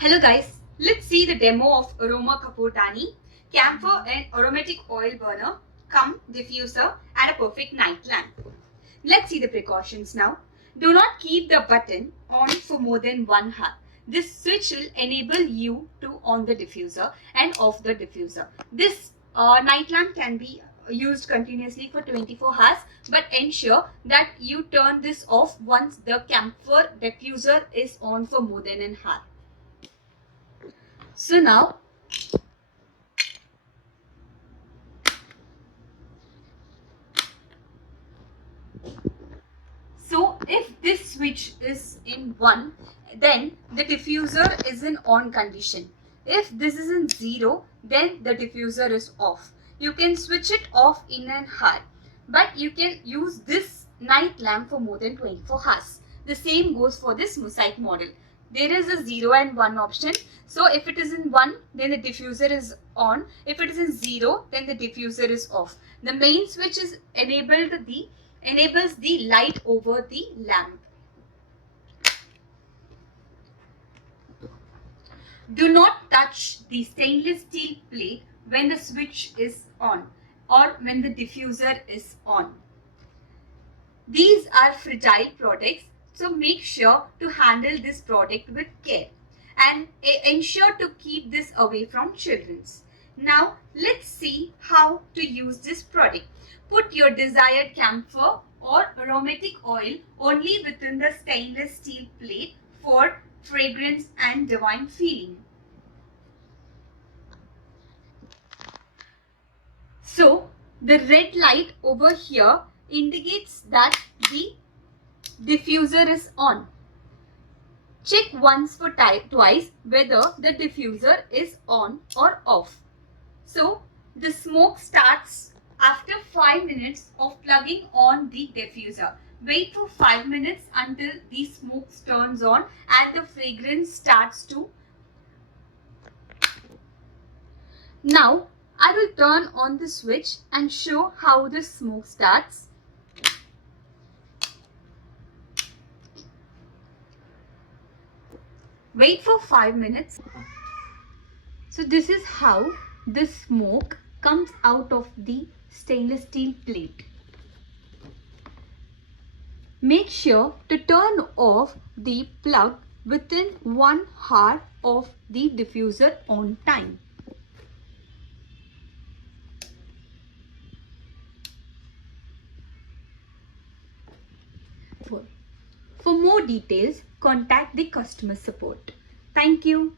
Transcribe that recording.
Hello guys, let's see the demo of Aroma Kapoor Dani, camphor and aromatic oil burner, cum diffuser and a perfect night lamp. Let's see the precautions now. Do not keep the button on for more than 1 hour. This switch will enable you to on the diffuser and off the diffuser. This night lamp can be used continuously for 24 hours, but ensure that you turn this off once the camphor diffuser is on for more than an hour. So now, if this switch is in 1, then the diffuser is in on condition. If this is in 0, then the diffuser is off. You can switch it off in an hour, but you can use this night lamp for more than 24 hours. The same goes for this mosaic model. There is a 0 and 1 option. So if it is in 1, then the diffuser is on. If it is in 0, then the diffuser is off. The main switch is enables the light over the lamp. Do not touch the stainless steel plate when the switch is on or when the diffuser is on. These are fragile products, so make sure to handle this product with care and ensure to keep this away from children. Now let's see how to use this product. Put your desired camphor or aromatic oil only within the stainless steel plate for fragrance and divine feeling. So the red light over here indicates that the diffuser is on. Check once for twice whether the diffuser is on or off. So the smoke starts after 5 minutes of plugging on the diffuser. Wait for 5 minutes until the smoke turns on and the fragrance starts to. Now I will turn on the switch and show how the smoke starts. Wait for 5 minutes. So this is how the smoke comes out of the stainless steel plate. Make sure to turn off the plug within 1 hour of the diffuser on time. For more details, contact the customer support. Thank you.